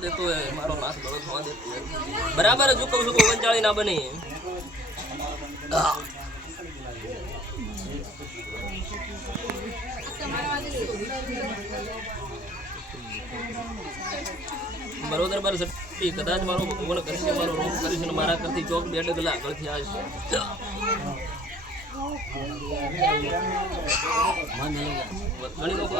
દેતો હે મારો નાશ ગળો થવા દેતો હે બરાબર જ કહું છું વંચાળી ના બને બરોબર બર સટ્ટી કદાચ મારો ભગવાન કરશે મારો રોગ કરીશ ને મારા કરતી ચોક બે ડગલા આગળથી આવશે ઘણી લોકો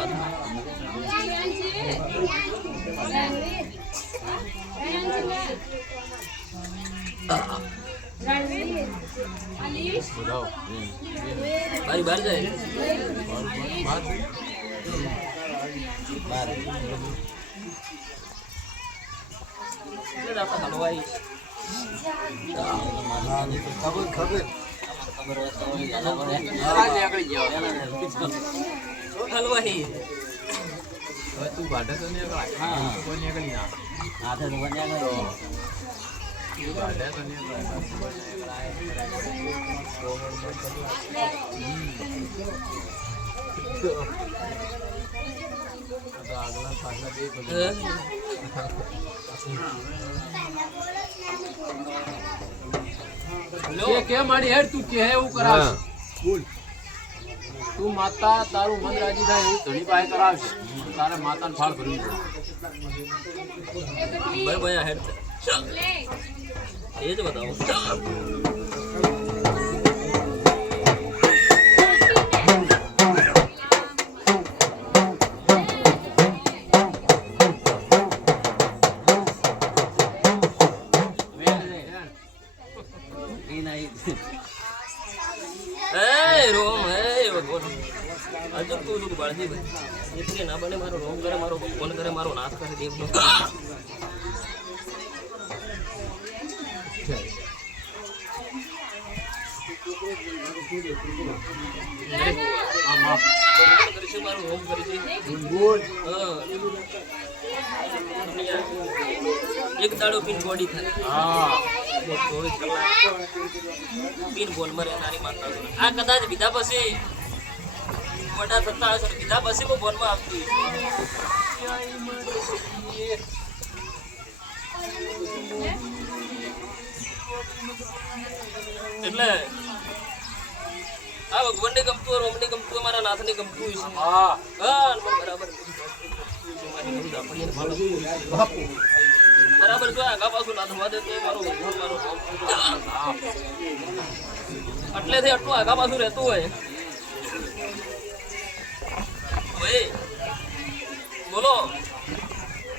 બારી બહાર જાય હલવાઈ હલવાઈ તું ભાડે તો નહીં હા કોઈ નીકળી ના આ તો ભાડે તો કે મારી હેડ તું કે એવું કરાવશે બોલ તું માતા તારું મન રાજી થાય એવું ધણી પાસે કરાવશે તારે માતાને ફાળ ભરવી ભાઈ ભાઈ હેડ એ જ બતાવો હજુ તું તું બાળજી ભાઈ એટલે ના બને મારો રોગ કરે મારો ફોન કરે મારો નાશ કરે દેવનો એક દાડો પીન બોડી થાય પીન બોલ મરે નાની માતા આ કદાચ બીધા પછી મોટા થતા હશે બીધા પછી કો બોલમાં આવતી એટલે આ ભગવાનને ગમતું રોમને ગમતું મારા નાથને ગમતું છે હા હા બરાબર બરાબર જો આગા પાછું ના થવા દે તો મારો ભગવાન મારો એટલેથી આટલું આગા પાછું રહેતું હોય ભાઈ બોલો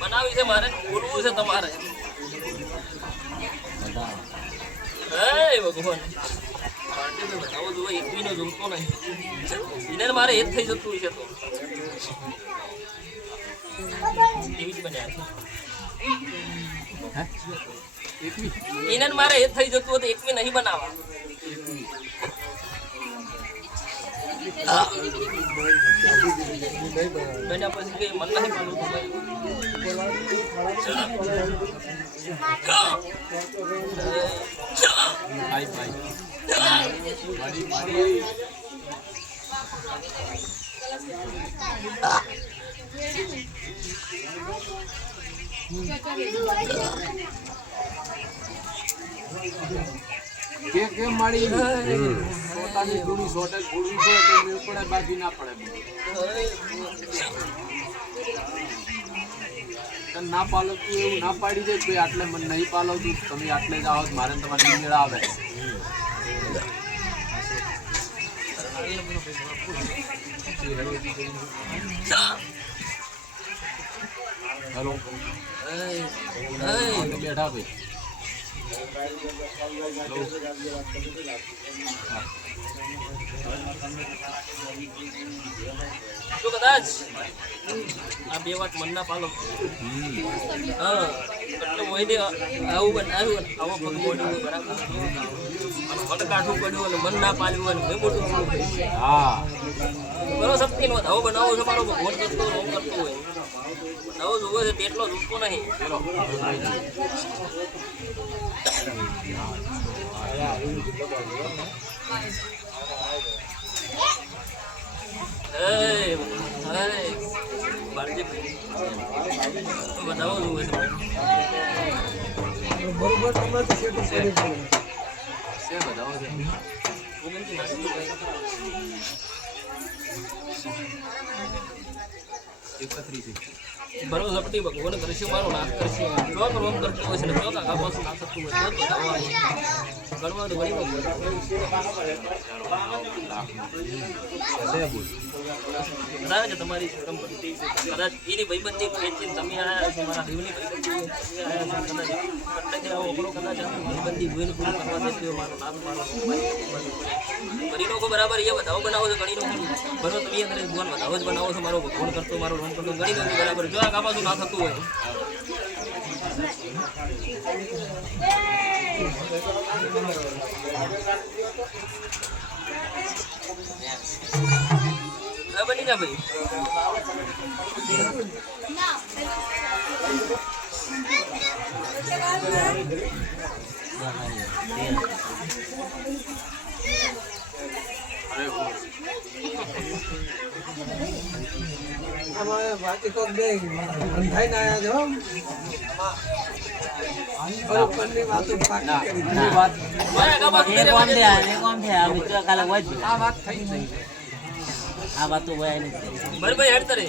બનાવી છે મારે બોલવું છે તમારે હે ભગવાન બતાવો જો એકવીનો જોતો નહીં એને મારે એ જ થઈ જતું છે તો એવી જ બન્યા એને મારે એ જ થઈ જતું હતું એકવી નહીં બનાવવા બન્યા પછી કઈ મન નહીં પાડવું ભાઈ કે મારી પોતાની પૂરી સોટલ પૂરી પડે તો મેં પડે બાકી ના પડે ના પાલવતું એવું ના પાડી દે તો આટલે મને નહીં પાલવતું તમે આટલે જ આવો મારે તમારી મેળ આવે હેલો બેઠા ભાઈ તો કદાચ આ બે વાત મનના પાલો હા એટલે મોઈને આવું બનાવ્યું આવો પગ મોડ્યું બરાબર અને મન કાઠું પડ્યું અને મન ના પાલ્યું અને મેં મોટું હા બરો શક્તિ નો આવો બનાવો છે મારો ભગવાન કરતો રોમ કરતો હોય બનાવો જોવો છે તેટલો જોતો નહીં હાલજે વધાવો જોવે છે બરોબર તમારે સેટ છે બધાઓ છે ઓગણથી નાખી દો ભાઈ 31 બરોબર ઝપટી ભગવાન કરશે મારો નાશ કરશે જો રોમ કરતો હોય છે ને જો કાકા પાછું ના થતું હોય તો બતાવવાનું ગણવાનું ગણી કદાચ તમારી શરમ પડતી છે કદાચ એની ભાઈબંધી ખેંચીને તમે આયા છો મારા દેવની ભાઈબંધી આયા છો કદાચ કદાચ ભાઈબંધી જોઈને પૂરું કરવા દેજો મારું નામ મારો ઘણી લોકો બરાબર એ વધાવો બનાવો છો ઘણી લોકો બરોબર તમે અંદર ભગવાન વધાવો જ બનાવો છો મારો ભગવાન કરતો મારો રોમ કરતો ઘણી લોકો બરાબર જો આ કાપાસું ના થતું હોય બની જા ભાઈ અમારે વાતી કોક બે બંધાઈ ના આયા છો બરોબરની વાતો પાકી કરી વાત આ વાત થઈ ગઈ આ વાતો વયા નથી બરાબર હેડ તરે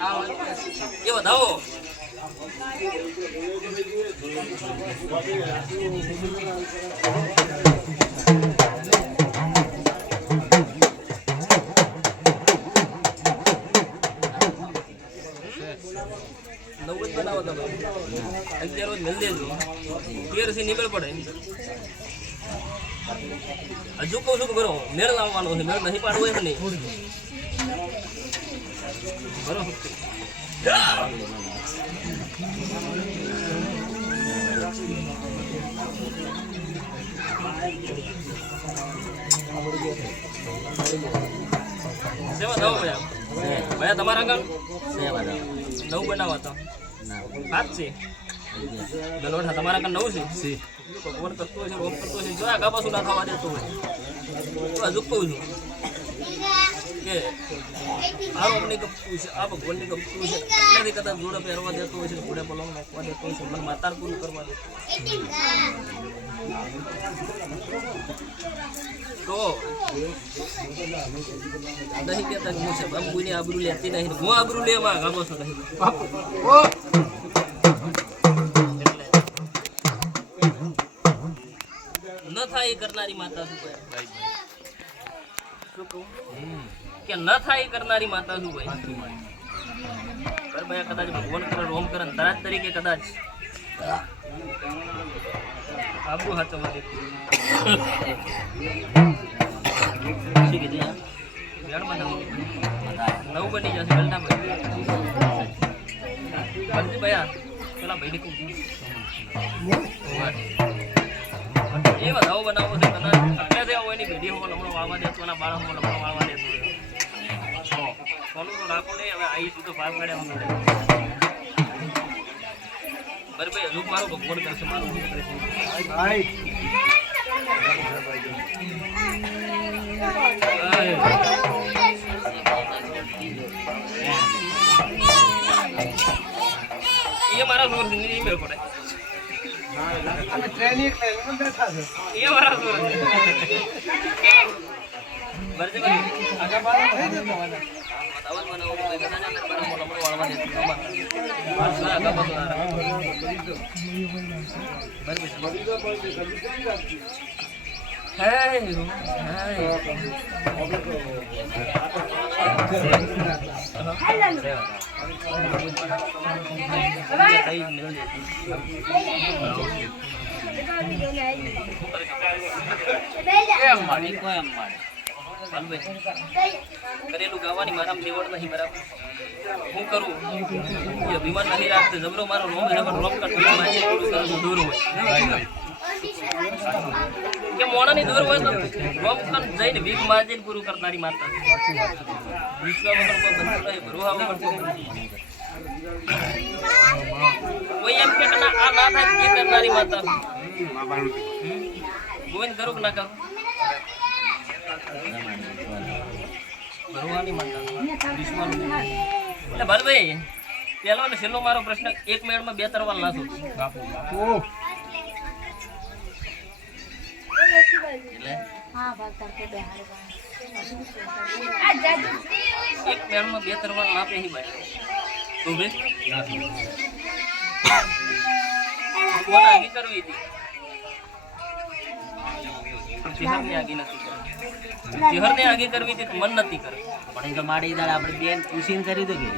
આ વાત એ વધાવો નવ જ બનાવો તમે 11 રોજ મેલ દેજો 13 થી નીકળ પડે હજુ કહું છું કરો મેળ લાવવાનો છે મેળ નહીં પાડવો એમ નહીં બરોબર સેવા દો ભયા તમારા આગળ નવ બનાવો તો હાથ છે ગલોઠા તમારા આગળ નવ છે ભગવાન કરતો હોય છે રોમ કરતો છે જો આગા પાછું ના થવા દેતો હોય તો હજુ કહું છું કે આ રોમની ગપતું છે આ ભગવાનની ગપતું છે એટલાથી કદાચ જોડે પહેરવા દેતો હોય છે જોડે પલંગ નાખવા દેતો હોય છે મને માતાર પૂરું કરવા દેતો તો નહીં કહેતા હું છે બાપ કોઈની આબરૂ લેતી નહીં હું આબરૂ લેવા ગામો છો નહીં ન થાય એ કરનારી માતા શું કહે શું કહું કે ન થાય એ કરનારી માતા શું ભાઈ કદાચ ભગવાન કરે રોમ કરે તરાજ તરીકે કદાચ આબુ હાચવા દે શું કીધું વેળ બનાવો નવ બની જશે વેલટા ભાઈ ભયા પેલા ભાઈ કહું એ વધાવો બનાવો છે કદાચ એટલે હોય એની પેઢી હું લમણો વાળવા દેતો એના બાળક હું લમણો વાળવા દેતો સોનું તો નાખો નહીં હવે આવી તું તો ભાગ કાઢ્યા હું બરાબર ભાઈ હજુ મારો ભગવાન કરશે મારું એ મારા જોર નહીં મેળ પડે અમે ટ્રેનિંગ લઈને બેઠા છે એ મારા જોર બરજે ભાઈ આગા બાળા થઈ જતો મને બતાવો બનાવો તો કદાચ અંદર બરાબર મોટો વાળવા દેતો માર સારા કામ કરેલું ગાવાની મારા દેવડ નહીં બરાબર હું કરું એ અભિમાન નહીં રાખતો જબરો મારો રોમ રોમ દૂર હોય કે મોણાની દૂર હોય તો રોમ કર જઈને ભીખ માજીને પૂરું કરનારી માતા વિશ્વ વગર કોઈ બનતું નહીં ભરવા વગર કોઈ એમ કે આ ના થાય એ કરનારી માતા ગોવિંદ કરું કે ના કરું ભરવાની માતા વિશ્વ એટલે ભરતભાઈ પેલો ને છેલ્લો મારો પ્રશ્ન, એક મિનિટમાં 2 તરવાલ નાખો બાપુ. એટલે એક મિનિટમાં 2 તરવાલ નાખે હી ભાઈ. તું બે કોના આગી કરવી હતી? ચિહરની આગી નથી કરવી. ચિહરને આગી કરવી હતી તો મન નથી કરવી. પણ એ તો મારી દાળ આપણે બેન પૂછીને કર્યું હતું કે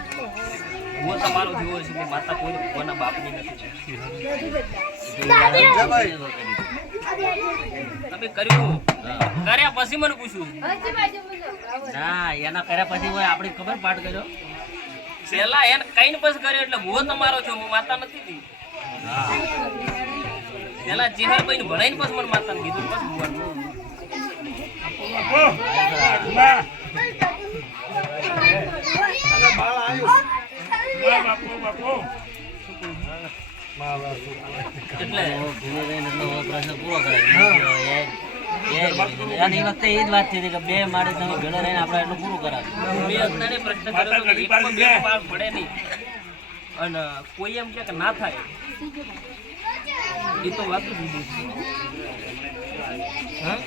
હું તમારો જેવો છે કે માતા કોઈ ભગવાનના બાપની નથી. તમે કર્યું, કર્યા પછી મને પૂછ્યું. ના એના કર્યા પછી હોય આપણી ખબર પાઠ કર્યો. પેલા એને કઈ ને પછી કર્યો એટલે હું તમારો છું, હું માતા નથી દી. પેલા ચિહરભાઈ ને ભણાઈને પછી મને માતા ને કીધું પછી ભગવાન. એટલે પ્રશ્ન પૂરો કરાય. એની વખતે એ જ વાત થઈ કે 2 માળે તમે ભેળો રહીને આપણે એટલું પૂરું કરાવ્યું. મેં અત્યારે પ્રશ્ન કર્યો હતો કે એકમાં 2 પાસ પડે નહીં અને કોઈ એમ કે ના થાય એ તો વાત જ જુદી છે. હા?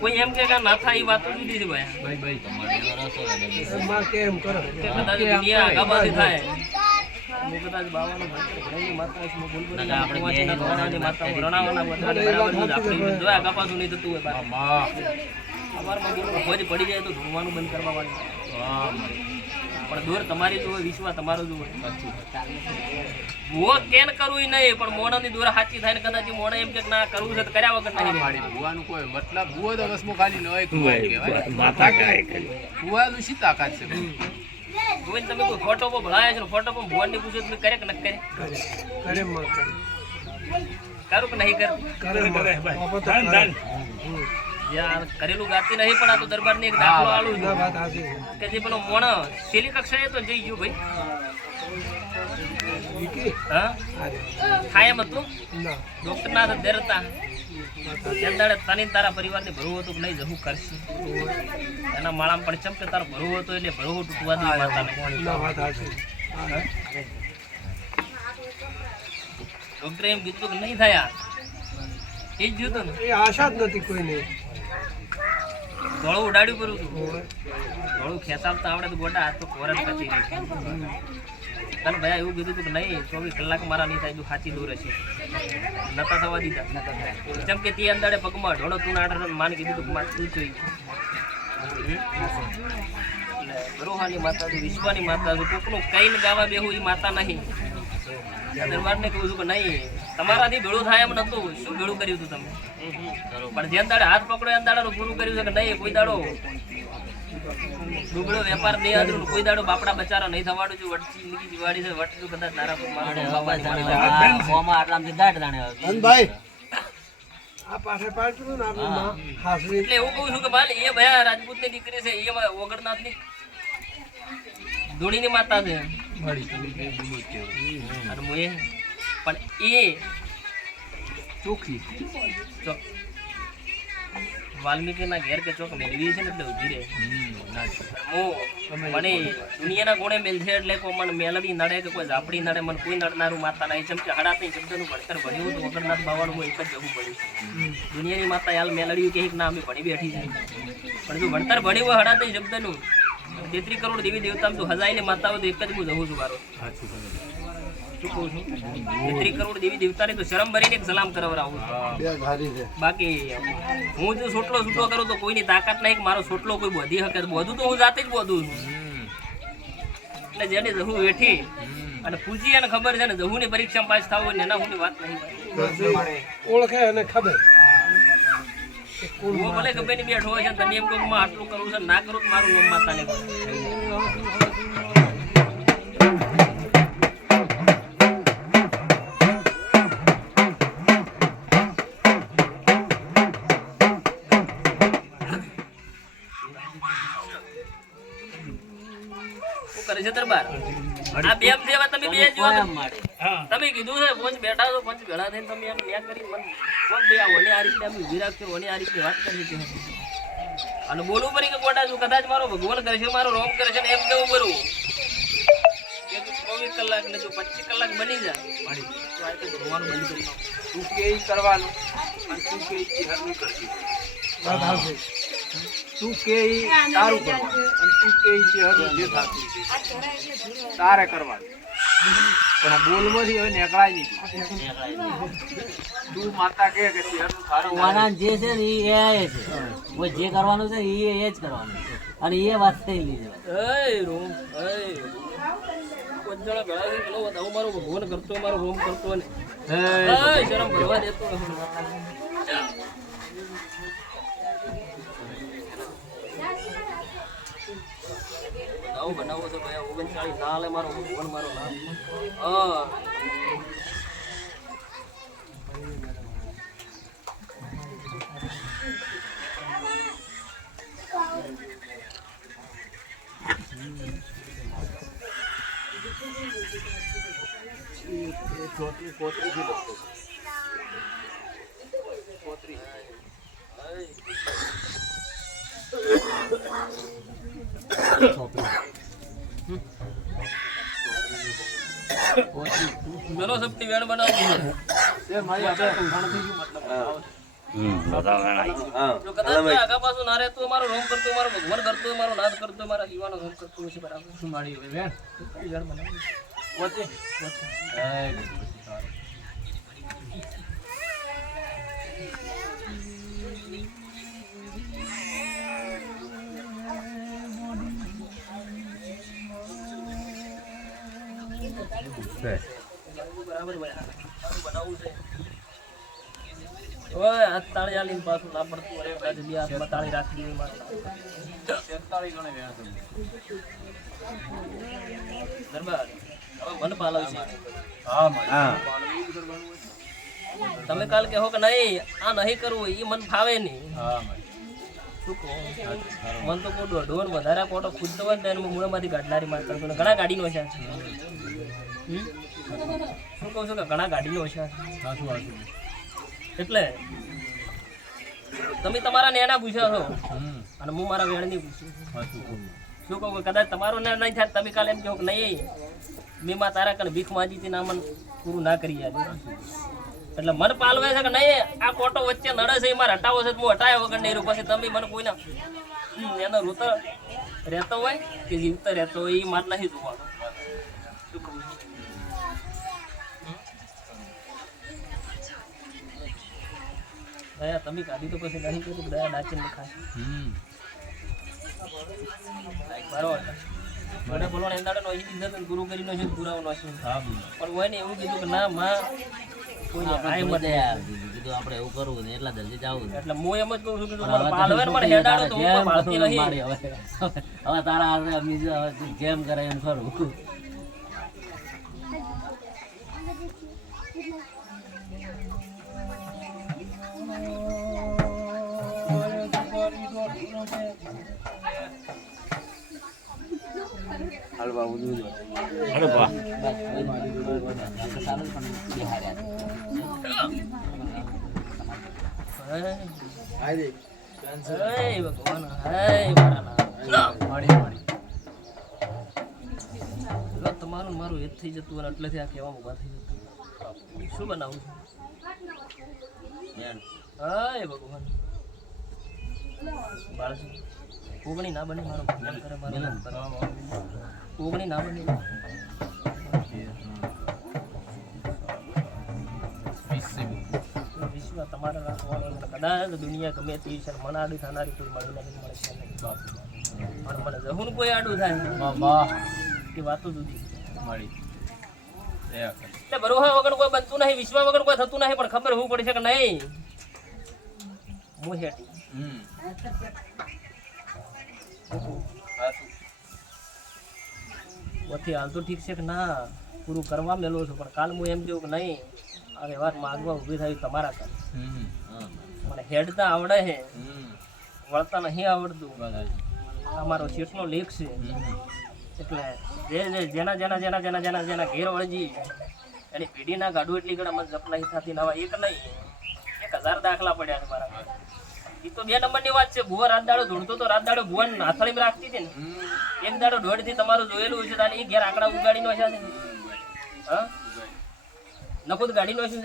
કોઈ એમ કે ના થાય એ વાત જ જુદી છે ભાઈ. એમાં કેમ કરો કે કદાચ દુનિયા આગાબાજી થાય. હું કદાચ બાવાનું ભણેલી માતા છું, હું બોલબોલી ના, આપણે વાંચીને બે ભણવાની માતા હું રણાવાના બધાને બરાબર જ આપણે જો આગાપાછું નહીં થતું હોય બાર. અમારમાં બોલવું ભોજ પડી જાય તો ધોવાનું બંધ કરવા વાળી. પણ દોર તમારી જો હોય, વિશ્વાસ તમારો જો હોય. ભૂવો કેન કરવું ય નહીં, પણ મોણાની દોર સાચી થાય ને કદાચ ઈ મોણા એમ કે ના કરવું છે તો કર્યા વગર નહીં. મારી ભુવાનું કોઈ મતલબ ભુવો તો વસમો ખાલી ન હોય કહેવાય. ભુવાનું શી તાકાત છે ભાઈ? જોઈને તમે કોઈ ફોટો પર ભણાયા છે ને ફોટો પર ભગવાનને પૂછો તમે કરે કે ન કરે? કરે માં કરે કરું કે નહીં કર? યાર કરેલું ગાતી નહીં, પણ આ તો દરબારની એક દાખલો આલું છું વાત હાચી છે કે જે પેલો મોણો છેલ્લી કક્ષાએ તો જઈ ગયો ભાઈ. વિકી હા થાય એમ હતું ના ડોક્ટર ના ડરતા દાડે તને તારા પરિવારને ભરવું હતું કે નહીં જવું કરશે એના માળામાં પણ ચમકે તારો ભરવું હતું એટલે ભરવું તૂટવા દે માતાને. ના વાત હાચી ડોક્ટરે એમ કીધું કે નહીં થયા એ જ જોતું ને એ આશા જ નથી કોઈને ધોળું ઉડાડ્યું કર્યું હતું. ધોળું ખેંચાવતા આવડે તો ગોટા હાથ તો કોરટ થતી રહી. તને ભાઈ એવું કીધું હતું કે નહીં 24 કલાક મારા નહીં થાય જો સાચી દોરે છે નતા થવા દીધા. જેમ કે તે અંદાડે પગમાં ઢોળો તું નાટ માન કીધું તું મારે તું જોઈ બરોહાની માતા છે, વિશ્વાની માતા છે. કોકનું કઈને ગાવા બેહું એ માતા નહીં. દરબારને કહું છું કે નહીં તમારાથી ભેળું થાય એમ નતું. શું ભેળું કર્યું હતું તમે? પણ જે દાડે હાથ પકડો એ દાડો પૂરું કર્યું છે કે નહીં કોઈ દાડો ડુબળો વેપાર નહીં આદરું કોઈ દાડો બાપડા બચારા નહીં થવાડું છું. વટચી નીકી દિવાળી છે વટતું કદાચ તારા આટલામાંથી દાટ દાણે ભાઈ આ પાસે પાડતું ને આપણે માં હાસવી એટલે એવું કહું છું કે ભાઈ એ ભયા રાજપૂત ની દીકરી છે એ ઓગણનાથ ની ધૂણી ની માતા છે. અને મુએ પણ એ ચોખ્ખી વાલ્મીકી ના ઘેર કે ચોક મેળવી છે ને એટલે ઉભી રહે. મને દુનિયાના ગુણે મેલ છે એટલે કોઈ મને મેલડી નડે કે કોઈ ઝાપડી નડે મને કોઈ નડનારું માતા નહીં. જેમ કે હડાતી શબ્દનું ભણતર ભણ્યું હતું વગરનાથ બાવાનું હું એક જ જવું પડ્યું. દુનિયાની માતા યાલ મેલડ્યું કે ના અમે ભણી બેઠી છે પણ જો ભણતર ભણ્યું હોય હડાતી શબ્દનું 33 કરોડ દેવી દેવતા તો હજાઈને માતાઓ તો એક જ હું જવું છું મારો. શું કહું છું 33 કરોડ દેવી દેવતાની તો શરમ ભરીને એક સલામ કરાવરાવું છું. બાકી હું જો સોટલો છૂટો કરું તો કોઈની તાકાત નહીં કે મારો સોટલો કોઈ બોધી શકે. બોધું તો હું જાતે જ બોધું છું. એટલે જેને જહુ વેઠી અને પૂછી એને ખબર છે ને જહુની પરીક્ષામાં પાસ થવું ને એના હુંની વાત નહીં. ઓળખે અને ખબર હું ભલે ગમે ની બેઠો હોય છે તને એમ કહું આટલું કરવું છે ના કરું તો મારું નામ માતાને કરે છે દરબાર. આ બે જેવા તમે બે જો તમે કીધું છે પંચ બેઠા છો પંચ ભેળા થઈને તમે એમ ન્યા કરી મન કોણ બે આ ઓને આ રીતે અમે ઉભી રાખજો ઓને આ રીતે વાત કરી છે અને બોલવું પડી કે ગોડા તું કદાચ મારો ભગવાન કરે છે મારો રોમ કરે છે ને એમ કેવું બરું કે તું 24 કલાક ને તું 25 કલાક બની જાય તો આ તો ભગવાન બની જાય તું કે ઈ કરવાનું અને તું કે ઈ ચહેર નહીં કરતી વાત આવશે. તું કે ઈ તારું કરવાનું અને તું કે ઈ ચહેર જે થતું છે તારે કરવાનું પણ આ બોલમાંથી હવે નીકળાય નહીં તું માતા કે ચહેરનું સારું વાના જે છે ને એ છે કોઈ જે કરવાનું છે એ જ કરવાનું છે અને એ વાત થઈ લીધી એય રોમ એય કોઈ જણા ગળા થી પેલો બતાવો મારો ભગવાન કરતો મારો રોમ કરતો ને એય શરમ ભરવા દેતો બનાવો તો ભાઈ 39 ના લે મારો ભગવાન મારો નામ હા ચોટલી કોતરી થી લખતો મેલો સપટી વેણ બનાવું એ મારી આપણે ગણતી જ મતલબ જો કદાચ આગા પાછું ના રહેતું મારો રોમ કરતો મારો ભગવાન કરતો મારો નાદ કરતો મારા જીવાનો રોમ કરતો છે બરાબર શું મારી હવે વેણ વેણ બનાવું પોતે બરાબર બનાવવું છે ઓય હાથ તાળી આલીને પાછું ના પડતું અરે કાજે બે હાથમાં તાળી રાખી દીધી મારે 47 ગણે વેણ કરી દરબાર હવે મન પાલવ છે હા મારી તમે કાલ કહો કે નહીં આ નહીં કરવું એ મન ફાવે નહીં હા મારી શું કહો મન તો કોઈ ઢોર વધારે કોટો ખુદતો હોય ને તો એને મૂળામાંથી ગાડલારી માર કરતો ને ઘણા ગાડીનો છે શું કહું છું કે ઘણા ગાડીનો છે સાચું સાચું એટલે તમે તમારા નેના પૂછ્યા છો હમ અને હું મારા વેણની પૂછ્યું સાચું શું કહું કે કદાચ તમારું ને નહીં થાય તમે કાલે એમ કહો કે નહીં મેં માં તારા કને ભીખ માંગી હતી ના મન પૂરું ના કરી યાદ એટલે મન પાલવે છે કે નહીં આ કોટો વચ્ચે નડે છે એમાં હટાવો છે હું હટાયા વગર નહીં રહ્યું પછી તમે મને કોઈના એનો રૂતો રહેતો હોય કે જીવતો રહેતો હોય એ માર નહીં જોવાનું શું કહું છું દયા તમે કાઢી તો પછી નહીં કર્યું દયા નાચીને ખાય બરોબર મને બોલો એમ દાડો નો ઇજ્જત ગુરુ કરીને છે પુરાવાનો છે હા બોલ પણ હોય ને એવું કીધું કે ના માં કોઈ આય મતે કીધું આપણે એવું કરવું ને એટલા જલ્દી જવું એટલે હું એમ જ કહું છું કે તમારો પાલવેર પણ હેડાડો તો હું કોઈ પાળતી નહીં હવે તારા હાથે બીજું હવે જેમ કરે એમ કરું હલવા ઉદું અરે વાહ આઈ હે ભગવાન હે મારા મારી મારી એટલે તમારું ને મારું એક થઈ જતું અને એટલેથી આ કહેવા ઊભા થઈ જતું શું બનાવું છું હે ભગવાન બાળજી કોગણી ના બને મારો ભગવાન કરે મારો કોગણી ના બને વિશ્વ તમારે રાખવાનો કદાચ દુનિયા ગમે તે છે મને આડું થનારી કોઈ મળી નથી મળે છે પણ મને જહુન કોઈ આડું થાય વાહ કે વાતો જુદી મારી એટલે ભરોસા વગર કોઈ બનતું નહીં વિશ્વ વગર કોઈ થતું નહીં પણ ખબર હોવું પડશે કે નહીં હું હેઠી ઓથી હાલ તો ઠીક છે કે ના પૂરું કરવા મેલો છું પણ કાલ હું એમ કહ્યું કે નહીં આ વ્યવહાર માગવા ઊભી થાય તમારા કામ મને હેડતા આવડે છે વળતા નહીં આવડતું અમારો શેઠનો લેખ છે એટલે જેના જેના જેના જેના જેના જેના ઘેર વળજી એની પેઢીના ગાડું એટલી ગળા મને જપ નહીં થતી નવા એક નહીં 1000 દાખલા પડ્યા છે મારા ઈ તો 2 નંબરની વાત છે. ભુવા રાત દાડો ધૂણતો તો રાત દાડો ભુવાને હાથળીમાં રાખતી હતી ને. એક દાડો દોઢથી તમારું જોયેલું છે તાને ઈ ઘેર આંકડા ઉગાડી નો છે. હા નખુદ ગાડી નો છે.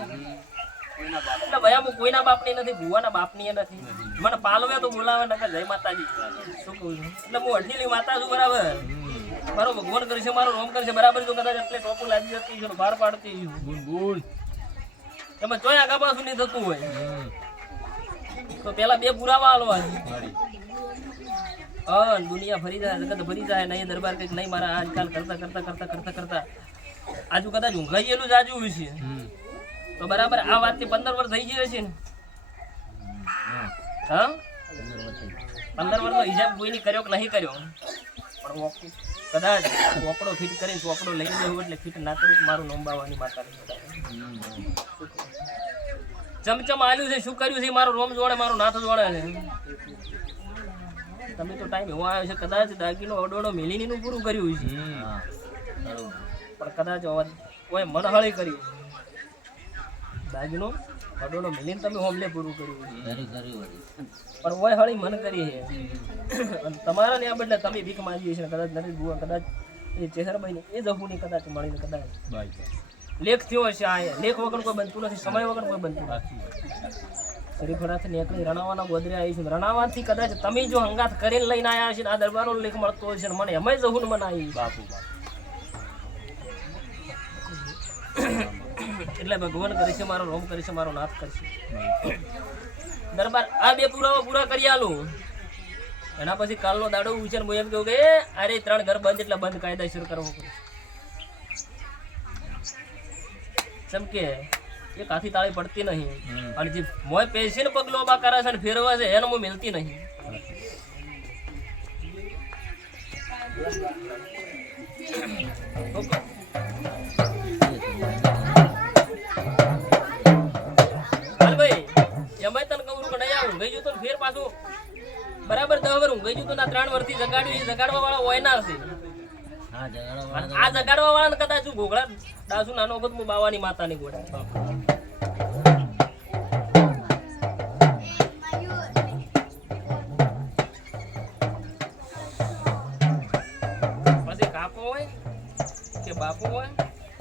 એટલે ભયા હું કોઈના બાપની નથી, ભુવાના બાપની એ નથી. મને પાલવે તો બોલાવે નકર જય માતાજી શું કહું છું. એટલે હું અઢીલી માતા છું બરાબર. મારો ભગવાન કરશે, મારો રોમ કરશે બરાબર. જો કદાચ એટલે ટોપું લાગી જતી છે, બહાર પાડતી છું એમાં ચોય આગા પાછું નહીં થતું હોય તો પેલા 2 પુરાવા આલવા હા દુનિયા ફરી જાય, જગત ફરી જાય. નહીં દરબાર કઈક નહીં મારા આજકાલ કરતા કરતા કરતા કરતા કરતા આજુ કદાચ ઊંઘાઈયેલું જ આજુ છે તો બરાબર આ વાતથી 15 વર્ષ થઈ ગયું છે ને. હા 15 વર્ષનો હિસાબ કોઈની કર્યો કે નહીં કર્યો, પણ કદાચ ચોપડો ફિટ કરીને ચોપડો લઈ જવું એટલે ફિટ ના કરું તો મારું નોંબાવાની માતા ચમચમ આલ્યું છે. શું કર્યું છે મારો રોમ જોડે, મારો નાથ જોડે છે. તમે તો ટાઈમ એવો આવ્યો છે કદાચ દાગીનો અડોડો મિલીનીનું પૂરું કર્યું છે, પણ કદાચ કોઈ મનહળી કર્યું દાગીનો અડોડો મિલીને તમે હોમલે પૂરું કર્યું પણ ઓય હળી મન કરી છે. અને તમારા ને આ બદલે તમે ભીખ માંગી છે કદાચ નરેશ બુઆ, કદાચ એ ચેહરભાઈ ને એ જહુની કદાચ મળીને કદાચ લેખ થયો હશે. આ લેખ વગર કોઈ બનતું નથી, સમય વગર કોઈ બનતું નથી. શરીફળાથી નીકળી રણાવાના ગોદરે આવી છું. રણાવાથી કદાચ તમે જો હંગાત કરીને લઈને આવ્યા છે આ દરબારનો લેખ મળતો હોય છે મને એમાંય જહુન મને આવી બાપુ. એટલે ભગવાન કરે છે, મારો રોમ કરે છે, મારો નાથ કરશે. દરબાર આ 2 પુરાવા પૂરા કરી આલું એના પછી કાલનો દાડો ઉછેર હું એમ કહું કે અરે 3 ઘર બંધ એટલે બંધ કાયદેસર કરવો પડે. જેમ કે એક હાથી તાળી પડતી નહીં અને જે મોય પેશીને પગલો બા કરે છે ને ફેરવા છે એને હું મિલતી નહીં. હાલ ભાઈ એમાંય તને કહું કે નહીં આવું ગઈ જતું ને ફેર પાછું બરાબર 10 વર્ષ ગઈ જતું ના 3 વર્ષથી જગાડ્યું. જગાડવા વાળા હોય ના છે. આ જગાડવા વાળા કદાચ ઘોઘડા દાસુ નાનો વખત હું બાવાની માતાની ગોળા પછી કાકો હોય કે બાપુ હોય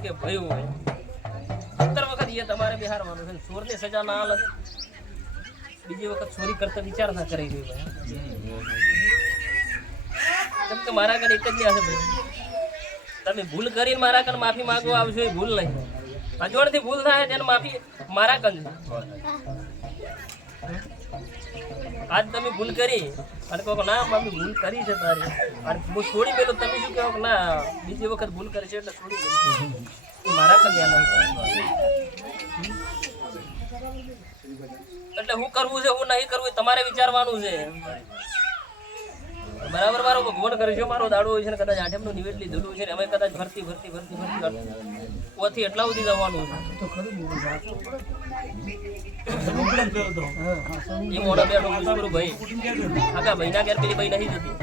કે ભાઈ હોય 17 વખત એ તમારે બિહારવાનું છે. ચોરની સજા ના અલગ બીજી વખત ચોરી કરતા વિચાર ના કરી રહ્યું કેમ કે મારા આગળ એક જ હશે ભાઈ. તમે ભૂલ કરીને મારા કન માફી માંગવા આવશો એ ભૂલ નહીં. અજોડથી ભૂલ થાય તેને માફી મારા કન. આજ તમે ભૂલ કરી અને કહો ના મમ્મી ભૂલ કરી છે તારી અને હું છોડી પેલો તમે શું કહો ના બીજી વખત ભૂલ કરી છે એટલે છોડી મારા કન ધ્યાન એટલે હું કરવું છે હું નહીં કરવું તમારે વિચારવાનું છે બરાબર. મારો ભગવાન કરે છે, મારો દાડો હોય છે ને કદાચ આઠમનું નિવેદ લીધેલું છે ને અમે કદાચ ભરતી ઓથી એટલા સુધી જવાનું છે. એ મોડો બેઠો પૂછું ભાઈ આગા ભાઈના ઘેર પેલી ભાઈ નહીં જતી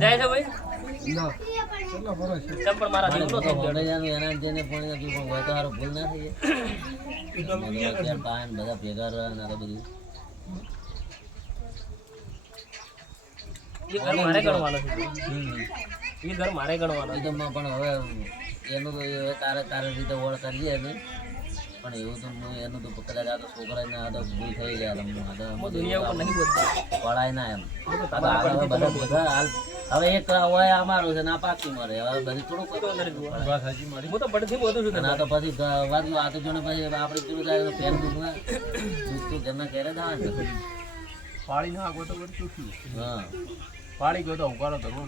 જાય છે ભાઈ ચમ પણ મારા દીકરો થઈ ગયો એના જેને પણ હોય તો હારો ભૂલ ના થઈ જાય બધા ભેગા રહે ને બધું એ ઘર મારે ગણવાનો છે. એ ઘર મારે ગણવાનો છે પણ હવે એનું તો તારે રીતે ઓળ કરીએ ને પણ એવું તો એનું તો કદાચ આ તો છોકરાને આ તો ભૂલ થઈ ગયા દુનિયા ઉપર નહીં બોલતા પડાય ના એમ બધા હાલ હવે એક હોય અમારું છે ના પાકી મારે હવે બધી થોડું હું તો બડથી બોલું છું ના તો પછી વાગ્યું આ તો જોને પછી આપણે પેલું થાય ફેર દૂધ તો ઘરના ઘેરે થાય ને પાડી ના આગો તો બધું હા પાડી ગયો તો ઉકાળો ધરવો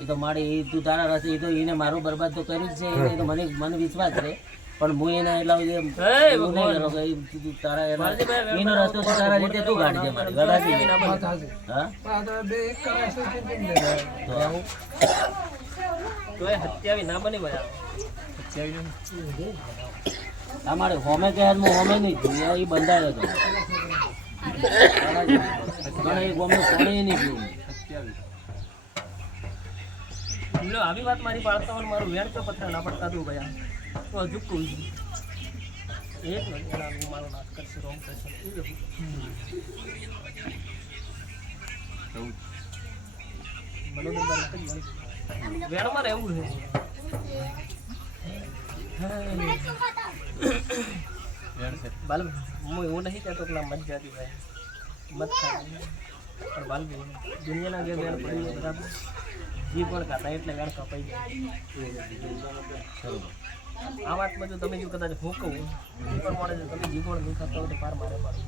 એ તો મારે એ તું તારા રસ્તે એ તો એને મારું બરબાદ તો કર્યું જ છે એ તો મને વિશ્વાસ છે પણ હું એને એટલા તારા એનો રસ્તો તારા રીતે તું કાઢજે મારી હા તો એ હત્યાવી ના બની ભાઈ અમારે હોમે કહે હું હોમે નહીં જોયું એ બંધાયો હતો આવી વાત મારી પાડતા હોય મારું વેણ તો પત્ર ના પડતા તું ગયા તો હજુ કહું છું એક મિનિટ એના હું મારો નાશ કરશે રોમ કરશે એ લખું વેણમાં રહેવું છે બાલ હું એવું નહીં કહેતો કે મત જાતી ભાઈ મત ખાય પણ બાલ દુનિયાના જે વેણ પડી બરાબર જી પણ ખાતા એટલે વેણ કપાઈ જાય આ વાતમાં જો તમે જો કદાચ હું કહું એ પ્રમાણે જો તમે જી પણ નહીં ખાતા હોય તો પાર મારે પાડો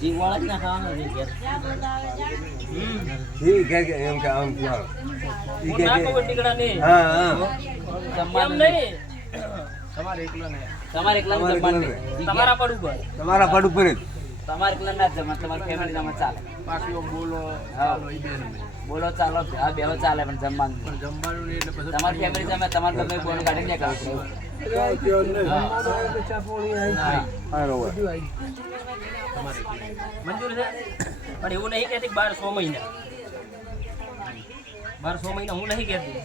જીવવાળા જ ના ખાવાનું છે ઘેર. ઈ કે એમ કે આમ ચાલો ઈ કે ના કહું ટીકડા નહીં હા હા એમ નહીં તમારે એકલા ને તમારે એકલા જમવાનું નહીં. તમારા પડ ઉપર તમારા પડ ઉપર જ તમારે એકલા ના જ જમવાનું, તમારી ફેમિલી તમે ચાલે. બાકી બોલો હા. ચાલો ઈ બેન અમે બોલો ચાલો હા બેહો ચાલે પણ જમવાનું નહીં. પણ જમવાનું નહીં એટલે પછી તમારી ફેમિલી તમે તમારે ગમે બોલ કાઢી ને કરો. મંજૂર છે પણ એવું નહીં કહેતી 12 મહિના 12 મહિના હું નહીં કહેતી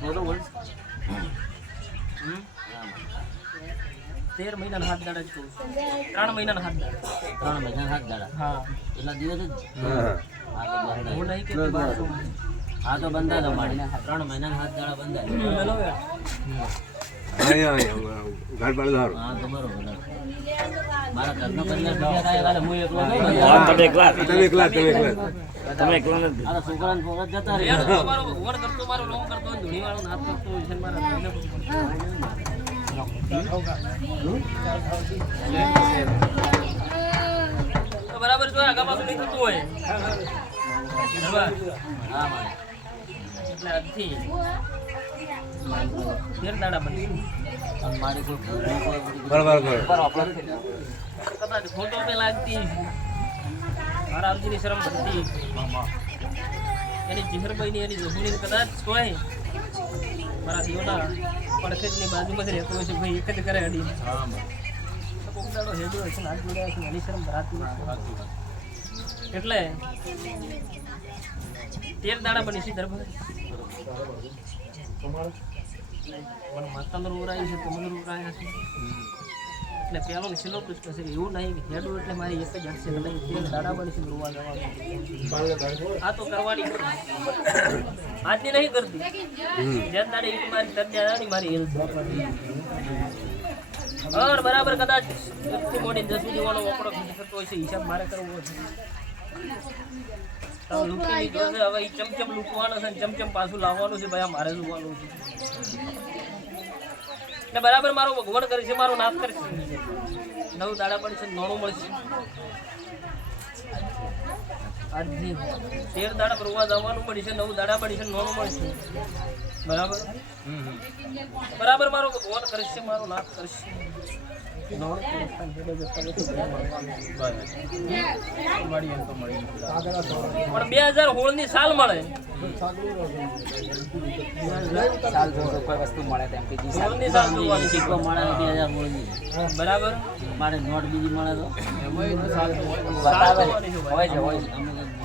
બરોબર 13 મહિનાના 7 દાડા જ કહું છું 3 મહિનાના 7 દાડા 3 મહિના 7 દાડા હા એટલા દિવસ જ. હા હા તો બંધાય. હું નહીં કહેતી 12 મહિના હા તો બંધાય તો માડીને 3 મહિના 7 દાડા બંધાય. મેલો વેણ. અહીંયા ઘર પર ધારો હા તો બરોબર. મારા ઘરનો કન્યા બીજા થાય એટલે હું એકલો નહીં હા, બંધાય. તમે એકલા આ તો છોકરાને છોકરા જતા રહે. વેણ તો મારો ભગવાન કરતો મારો રોમ કરતો હોય ધૂણી વાળો નાથ કરતો હોય છે ને મારા ભાઈને તો બરાબર જો આગા પાછું નહીં થતું હોય બરાબર હા મારે એટલે આજથી 13 દાડા બની અને મારી કોઈ ભૂલ નહીં, કોઈ બધી બરાબર કરો ઉપર ઓપરેટ થઈ ગયું. કદાચ ફોટો મેં લાગતી મારા આવતીની શરમ ભરતી એની જીહરભાઈની એની જહુની કદાચ હોય મારા દીવના પડખેજની બાજુમાં જ રહેતો હોય છે ભાઈ એક જ કરે અડી કોક દાડો હેડ્યો હશે ને હાથ જોડ્યા હશે ને એની શરમ ભરાતી નથી. એટલે 13 દાડા બની છે દરબાર પણ માતાનો રોરાય છે તમારો રોરાય છે એટલે પહેલો ને છેલ્લો પ્રશ્ન છે એવું નહીં કે હેડું એટલે મારી એક જ હશે કે નહીં 13 દાડા બની છે રોવા જવાનું આ તો કરવાની આજની નહીં કરતી જેન દાડે ઈટ મારી તર દાડાની મારી હેલ્થ ઓર બરાબર કદાચ એકથી મોડી 10 દીવાનો ઓપડો થતો હોય છે હિસાબ મારે કરવો છે તો લૂકીની જોશે હવે ઈ ચમચમ લૂકવાનો છે ને ચમચમ પાછું લાવવાનું છે ભાઈ આ મારે જોવાનું છે એટલે બરાબર મારો ભગવાન કરે છે મારો નાશ કરે છે 9 દાડા પડશે નોણું મળશે આજથી 13 દાડા પ્રવાહ જવાનું પડશે 9 દાડા પડશે નોણું મળશે બરાબર બરાબર મારો ભગવાન કરે છે મારો નાશ કરશે નોણ પણ 2016 ની સાલ મળે સાલ જો કોઈ વસ્તુ મળે તેમ બીજી સાલ 16 ની સાલ જોવાની સિક્કો મળે 2016 ની બરાબર મારે નોટ બીજી મળે તો સાલ બતાવે જોવાની છે હોય છે અમે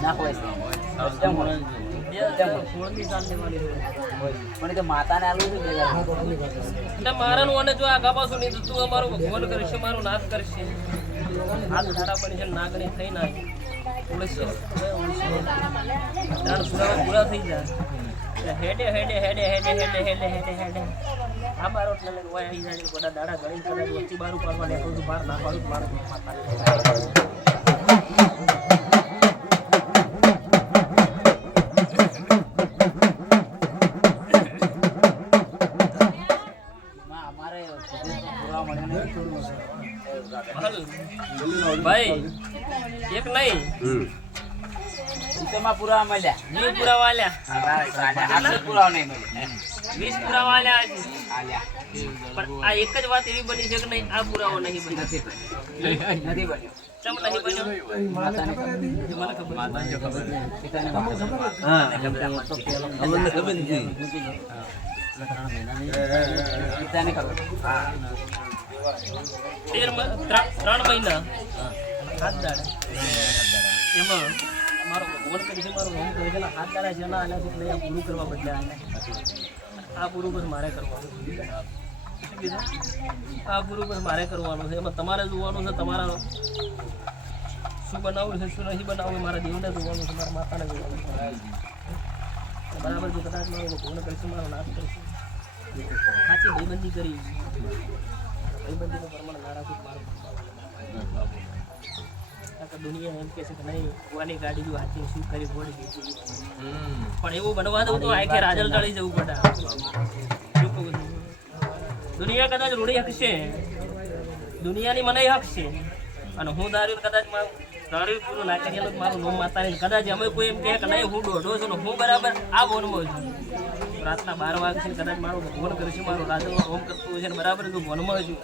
ના હોય છે કેમ મળે 2016 ની સાલ લેવાની હોય પણ એ તો માતાને આલું છે કે એટલે મારાનું અને જો આગા પાછું નહીં થતું અમારું ભગવાન કરશે મારો નાશ કરશે હાથ દાડા પડી છે નાગણી થઈ ના ઓળશે ત્રણ સુરાવા પૂરા થઈ જાય એટલે હેડે હેડે હેડે હેડે હેડે હેડે હેડે હેડે આ બારો એટલે લઈને ઓય આવી જાય બધા દાડા ગણી કદાચ વચ્ચે બારું પાડવા નીકળું છું બહાર ના પાડું મારું માતા ભાઈ એક નહીં માં પુરાવા મળ્યા 20 પૂરા વાલ્યા આટલે પુરાવા નહીં મળ્યા 20 પૂરા વાલ્યા છે. આલ્યા પણ આ એક જ વાત એવી બની છે કે નહીં આ પુરાવો નહીં બન્યો નથી બન્યો ચમ નહીં બન્યો માતાને ખબર મને ખબર પિતાને ખબર હા તો પેલો અમને ખબર નથી પિતાને ખબર 3 મહિના 7 દાડા એમાં મારો ભગવાન કરી છે, મારો રોમ કરે છે ને હાથ દાડા છે ના એનાથી લઈ આ પૂરું કરવા બદલે આ પૂરું બસ મારે કરવાનું છે. આ પૂરું બસ મારે કરવાનું છે. એમાં તમારે જોવાનું છે, તમારા શું બનાવવું છે શું નહીં બનાવવું એ મારા દેવને જોવાનું છે, મારા માતાને જોવાનું છે. બરાબર જો કદાચ મારો ભગવાન કરીશું, મારો નાશ કરીશું, સાચી ભાઈબંધી કરી, ભાઈબંધીનું પ્રમાણ ના રાખું મારું દુનિયા એમ કે છે કે નહીં કુવાની ગાડી જો હાથી શું કરી ગોળી દીધી, પણ એવું બનવા દઉં તો આખે રાજલ ટાળી જવું પડે. દુનિયા કદાચ રૂડી હકશે, દુનિયાની મને હક છે, અને હું દારૂ કદાચ દારૂ પૂરું ના કરી મારું નોમ માતાને કદાચ અમે કોઈ એમ કહે કે નહીં હું દોઢો છું ને હું બરાબર આ વનમાં છું, રાતના 12 વાગે છે કદાચ મારું ભગવાન કરશે, મારું રાજલનો હોમ કરતું હોય છે ને બરાબર જો વનમાં છું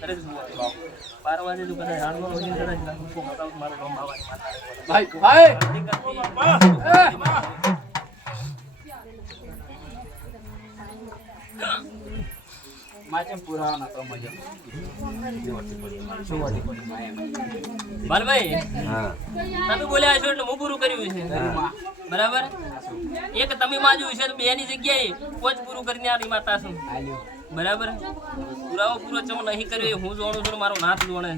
દરેક 12 વાગે જો કદાચ હાડનો હોય ને કદાચ મારું નોમ બાવાની બાલભાઈ તમે બોલ્યા છો એટલે હું પૂરું કર્યું છે બરાબર. એક તમે માજ્યું છે બે ની જગ્યાએ પોચ પૂરું કરીને આ માતા છું બરાબર. પુરાવો પૂરો ચમ નહીં કર્યો હું જોણું છું, મારો નાથ જોણે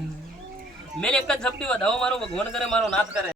મેં એક જ ઝપટી વધાવો મારો ભગવાન કરે, મારો નાથ કરે.